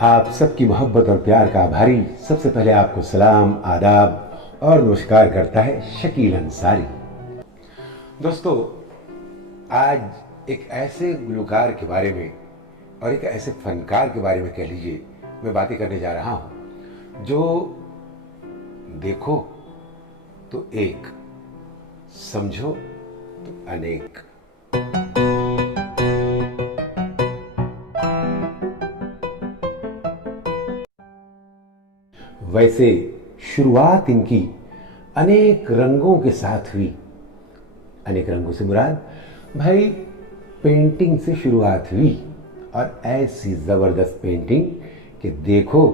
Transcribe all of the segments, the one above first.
आप सबकी मोहब्बत और प्यार का आभारी सबसे पहले आपको सलाम, आदाब और नमस्कार करता है शकील अंसारी। दोस्तों, आज एक ऐसे गुलकार के बारे में और एक ऐसे फनकार के बारे में कह लीजिए मैं बातें करने जा रहा हूं जो देखो तो एक, समझो तो अनेक। वैसे शुरुआत इनकी अनेक रंगों के साथ हुई। अनेक रंगों से मुराद भाई पेंटिंग से शुरुआत हुई, और ऐसी जबरदस्त पेंटिंग कि देखो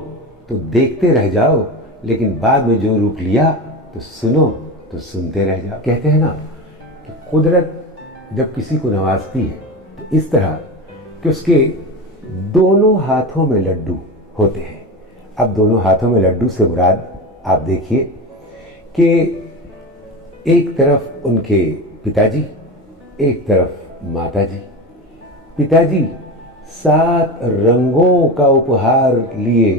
तो देखते रह जाओ, लेकिन बाद में जो रूप लिया तो सुनो तो सुनते रह जाओ। कहते हैं ना कि कुदरत जब किसी को नवाजती है तो इस तरह कि उसके दोनों हाथों में लड्डू होते हैं। अब दोनों हाथों में लड्डू से मुराद आप देखिए कि एक तरफ उनके पिताजी, एक तरफ माताजी। पिताजी 7 रंगों का उपहार लिए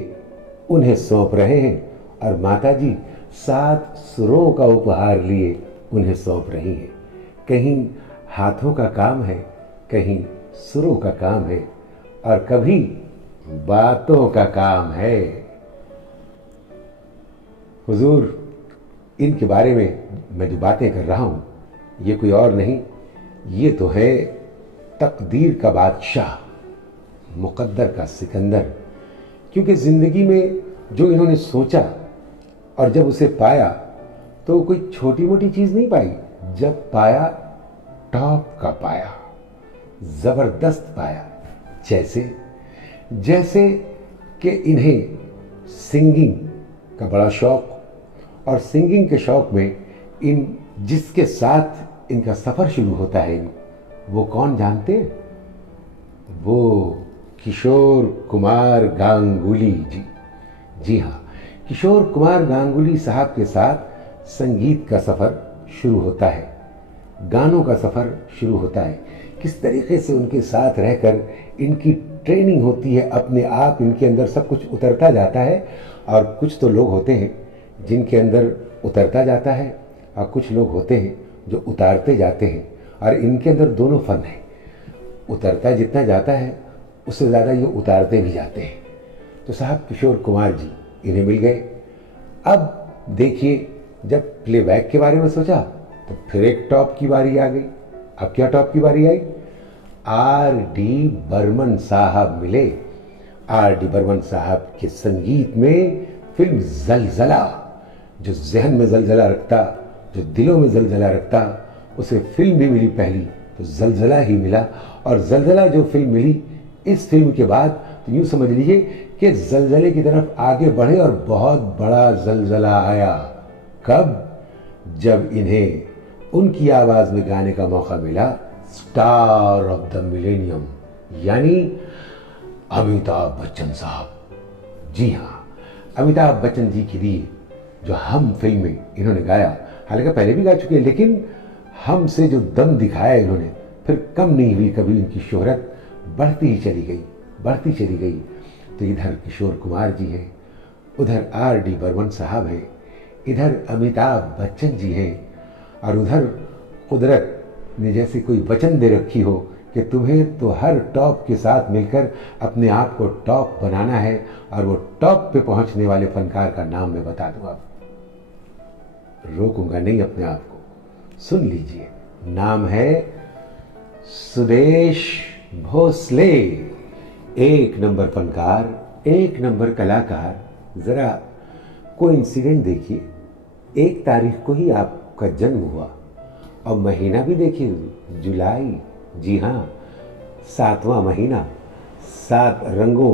उन्हें सौंप रहे हैं और माताजी 7 सुरों का उपहार लिए उन्हें सौंप रही हैं। कहीं हाथों का काम है, कहीं सुरों का काम है, और कभी बातों का काम है। हुजूर, इनके बारे में मैं जो बातें कर रहा हूं ये कोई और नहीं, ये तो है तकदीर का बादशाह, मुकद्दर का सिकंदर। क्योंकि जिंदगी में जो इन्होंने सोचा और जब उसे पाया तो कोई छोटी मोटी चीज नहीं पाई। जब पाया टॉप का पाया, जबरदस्त पाया। जैसे कि इन्हें सिंगिंग का बड़ा शौक, और सिंगिंग के शौक में जिसके साथ इनका सफर शुरू होता है, वो कौन जानते हैं? वो किशोर कुमार गांगुली जी। जी हाँ, किशोर कुमार गांगुली साहब के साथ संगीत का सफर शुरू होता है, गानों का सफर शुरू होता है। किस तरीके से उनके साथ रहकर इनकी ट्रेनिंग होती है, अपने आप इनके अंदर सब कुछ उतरता जाता है। और कुछ तो लोग होते हैं जिनके अंदर उतरता जाता है, और कुछ लोग होते हैं जो उतारते जाते हैं, और इनके अंदर दोनों फन है। उतरता जितना जाता है उससे ज़्यादा ये उतारते भी जाते हैं। तो साहब किशोर कुमार जी इन्हें मिल गए। अब देखिए, जब प्लेबैक के बारे में सोचा तो फिर एक टॉप की बारी आ गई। अब क्या टॉप की बारी आई? R.D. बर्मन साहब मिले। R.D. बर्मन साहब के संगीत में फिल्म जलजला, जो जहन में जलजला रखता, जो दिलों में जलजला रखता, उसे फिल्म भी मिली पहली तो जलजला ही मिला। और जलजला जो फिल्म मिली, इस फिल्म के बाद तो यूँ समझ लीजिए कि जलजले की तरफ आगे बढ़े और बहुत बड़ा जलजला आया। कब? जब इन्हें उनकी आवाज़ में गाने का मौका मिला स्टार ऑफ द मिलेनियम, यानी अमिताभ बच्चन साहब। जी हाँ, अमिताभ बच्चन जी के लिए जो हम फिल्म में इन्होंने गाया, हालांकि पहले भी गा चुके हैं, लेकिन हम से जो दम दिखाया इन्होंने, फिर कम नहीं हुई कभी। इनकी शोहरत बढ़ती ही चली गई, बढ़ती चली गई। तो इधर किशोर कुमार जी हैं, उधर R.D. बर्मन साहब हैं, इधर अमिताभ बच्चन जी हैं, और उधर कुदरत ने जैसे कोई वचन दे रखी हो कि तुम्हें तो हर टॉप के साथ मिलकर अपने आप को टॉप बनाना है। और वो टॉप पे पहुंचने वाले फनकार का नाम मैं बता दूंगा, रोकूंगा नहीं अपने आप को, सुन लीजिए। नाम है सुदेश भोसले। एक नंबर फनकार, एक नंबर कलाकार। जरा कोइंसिडेंट देखिए, 1 तारीख को ही आपका जन्म हुआ, और महीना भी देखिए जुलाई। जी हाँ, 7वां महीना। 7 रंगों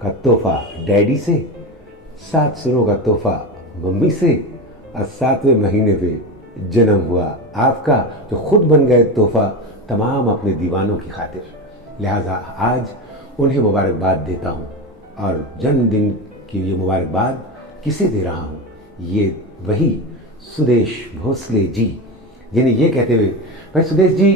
का तोहफा डैडी से, 7 सुरों का तोहफा मम्मी से, और 7वें महीने पे जन्म हुआ आपका, जो खुद बन गए तोहफा तमाम अपने दीवानों की खातिर। लिहाजा आज उन्हें मुबारकबाद देता हूँ, और जन्मदिन की ये मुबारकबाद किसे दे रहा हूँ? ये वही सुदेश भोसले जी, जिन्हें ये कहते हुए, भाई सुदेश जी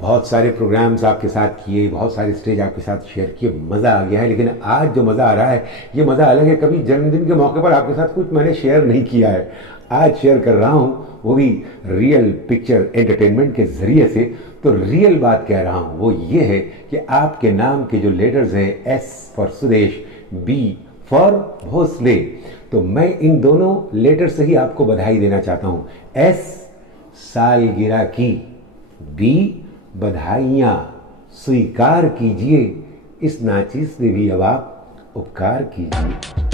बहुत सारे प्रोग्राम्स आपके साथ किए, बहुत सारे स्टेज आपके साथ शेयर किए, मज़ा आ गया है। लेकिन आज जो मज़ा आ रहा है ये मज़ा अलग है। कभी जन्मदिन के मौके पर आपके साथ कुछ मैंने शेयर नहीं किया है, आज शेयर कर रहा हूँ, वो भी रियल पिक्चर एंटरटेनमेंट के ज़रिए से। तो रियल बात कह रहा हूँ वो ये है कि आपके नाम के जो लेटर्स हैं, S for Sudesh, B for Bhosale, तो मैं इन दोनों लेटर से ही आपको बधाई देना चाहता हूँ। एस सालगिरह की, बी बधाइयाँ स्वीकार कीजिए, इस नाचीज से भी अब आप उपकार कीजिए।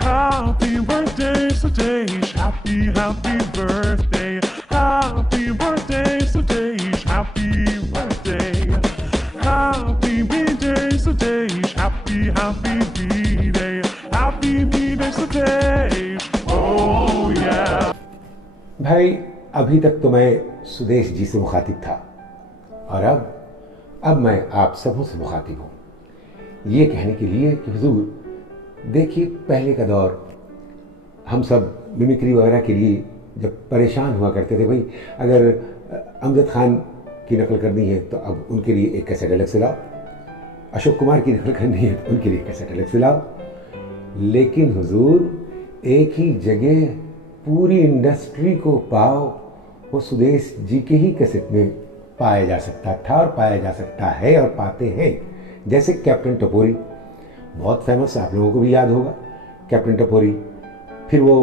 Happy birthday, Satish. Happy birthday. Happy birthday, Satish. Happy birthday. Happy birthday, Satish. Happy birthday. Happy birthday, Satish. Oh yeah. भाई अभी तक तो मैं सुदेश जी से मुखातिब था और अब मैं आप सबों से मुखातिब हूँ, ये कहने के लिए कि हुजूर देखिए, पहले का दौर हम सब मिमिक्री वगैरह के लिए जब परेशान हुआ करते थे, भाई अगर अमजद खान की नकल करनी है तो अब उनके लिए एक कैसेट अलग से लाओ, अशोक कुमार की नकल करनी है तो उनके लिए कैसेट अलग से लाओ। लेकिन हुजूर एक ही जगह पूरी इंडस्ट्री को पाओ, वो सुदेश जी के ही कैसेट में पाया जा सकता था और पाया जा सकता है और पाते हैं। जैसे कैप्टन टपोरी, बहुत फेमस, आप लोगों को भी याद होगा कैप्टन टपोरी। फिर वो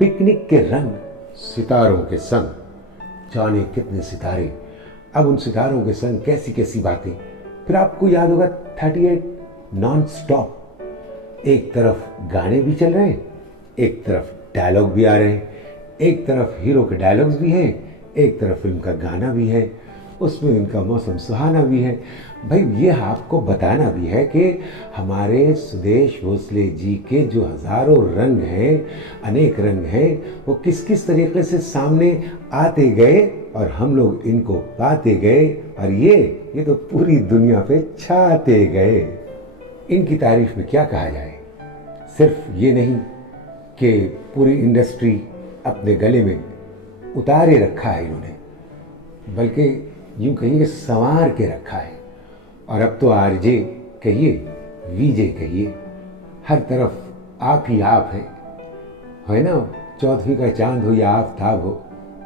पिकनिक के रंग, सितारों के संग, जाने कितने सितारे, अब उन सितारों के संग कैसी कैसी बातें। फिर आपको याद होगा 38 नॉन स्टॉप, एक तरफ गाने भी चल रहे हैं, एक तरफ डायलॉग भी आ रहे हैं, एक तरफ हीरो के डायलॉग्स भी हैं, एक तरफ फिल्म का गाना भी है, उसमें इनका मौसम सुहाना भी है। भाई ये आपको बताना भी है कि हमारे सुदेश भोसले जी के जो हज़ारों रंग हैं, अनेक रंग हैं, वो किस किस तरीके से सामने आते गए और हम लोग इनको पाते गए और ये तो पूरी दुनिया पे छाते गए। इनकी तारीफ में क्या कहा जाए, सिर्फ ये नहीं कि पूरी इंडस्ट्री अपने गले में उतारे रखा है इन्होंने, बल्कि यूं कहिए संवार के रखा है। और अब तो आरजे कहिए, वीजे कहिए, हर तरफ आप ही आप है ना। चौदहवीं का चांद हो या आफताब हो,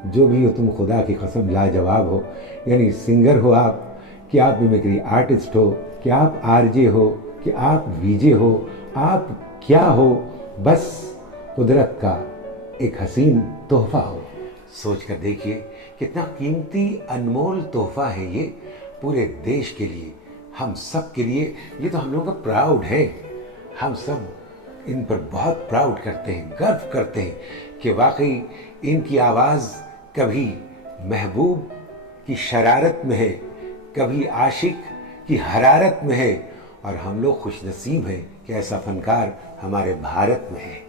जो भी हो तुम खुदा की कसम लाजवाब हो। यानी सिंगर हो आप, कि आप मिमिक्री आर्टिस्ट हो, कि आप आरजे हो, कि आप वीजे हो, आप क्या हो, बस कुदरत का एक हसीन तोहफा हो। सोच कर देखिए कितना कीमती अनमोल तोहफा है ये पूरे देश के लिए, हम सब के लिए। ये तो हम लोगों का प्राउड है, हम सब इन पर बहुत प्राउड करते हैं, गर्व करते हैं कि वाकई इनकी आवाज़ कभी महबूब की शरारत में है, कभी आशिक की हरारत में है, और हम लोग खुशनसीब हैं कि ऐसा फनकार हमारे भारत में है।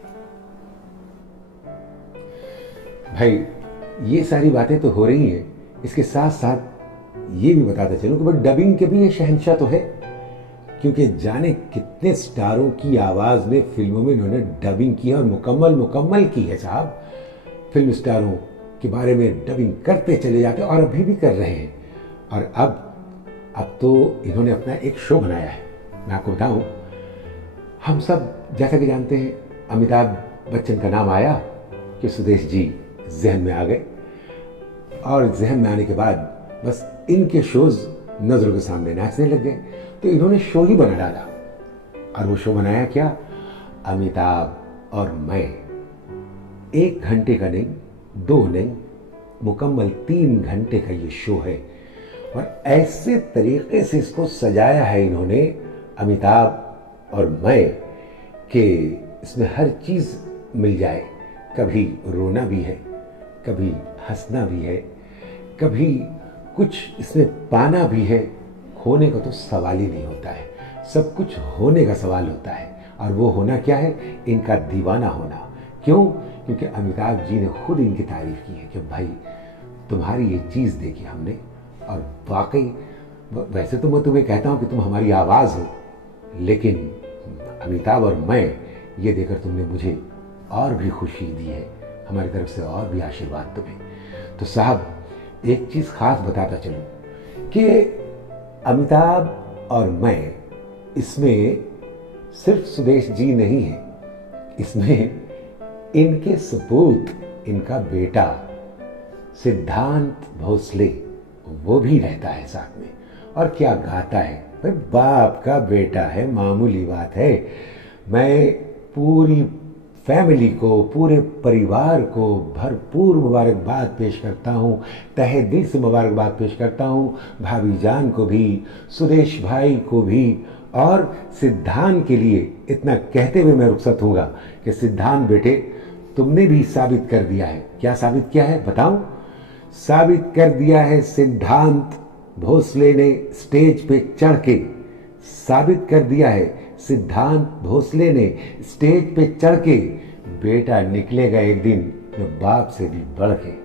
भाई ये सारी बातें तो हो रही हैं, इसके साथ साथ ये भी बताते चलूं कि भाई डबिंग के भी ये शहंशाह तो है, क्योंकि जाने कितने स्टारों की आवाज़ में फिल्मों में इन्होंने डबिंग की है और मुकम्मल की है साहब। फिल्म स्टारों के बारे में डबिंग करते चले जाते और अभी भी कर रहे हैं। और अब तो इन्होंने अपना एक शो बनाया है। मैं आपको बताऊं, हम सब जैसा कि जानते हैं अमिताभ बच्चन का नाम आया कि सुदेश जी जहन में आ गए, और जहन में आने के बाद बस इनके शोज नज़रों के सामने नाचने लग गए। तो इन्होंने शो ही बना डाला, और वो शो बनाया क्या, अमिताभ और मैं। 1 घंटे का नहीं, 2 नहीं, मुकम्मल 3 घंटे का ये शो है। और ऐसे तरीके से इसको सजाया है इन्होंने, अमिताभ और मैं, कि इसमें हर चीज़ मिल जाए। कभी रोना भी है, कभी हंसना भी है, कभी कुछ इसमें पाना भी है। खोने का तो सवाल ही नहीं होता है, सब कुछ होने का सवाल होता है। और वो होना क्या है, इनका दीवाना होना। क्यों? क्योंकि अमिताभ जी ने खुद इनकी तारीफ की है कि भाई तुम्हारी ये चीज़ देखी हमने, और वाकई वैसे तो मैं तुम्हें कहता हूँ कि तुम हमारी आवाज़ हो, लेकिन अमिताभ और मैं ये देकर तुमने मुझे और भी खुशी दी है, हमारी तरफ से और भी आशीर्वाद तुम्हें। तो साहब, एक चीज़ खास बताता चलूं कि अमिताभ और मैं, इसमें सिर्फ सुदेश जी नहीं है, इसमें इनके सपूत, इनका बेटा सिद्धांत भोसले, वो भी रहता है साथ में। और क्या गाता है भाई, बाप का बेटा है, मामूली बात है। मैं पूरी फैमिली को, पूरे परिवार को भरपूर मुबारकबाद पेश करता हूँ, तहे दिल से मुबारकबाद पेश करता हूँ। भाभी जान को भी, सुदेश भाई को भी, और सिद्धांत के लिए इतना कहते हुए मैं रुखसत हूँगा कि सिद्धांत बेटे, तुमने भी साबित कर दिया है। क्या साबित किया है बताऊं? साबित कर दिया है सिद्धांत भोसले ने स्टेज पे चढ़ के, साबित कर दिया है सिद्धांत भोसले ने स्टेज पे चढ़ के, बेटा निकलेगा एक दिन बाप से भी बढ़ के।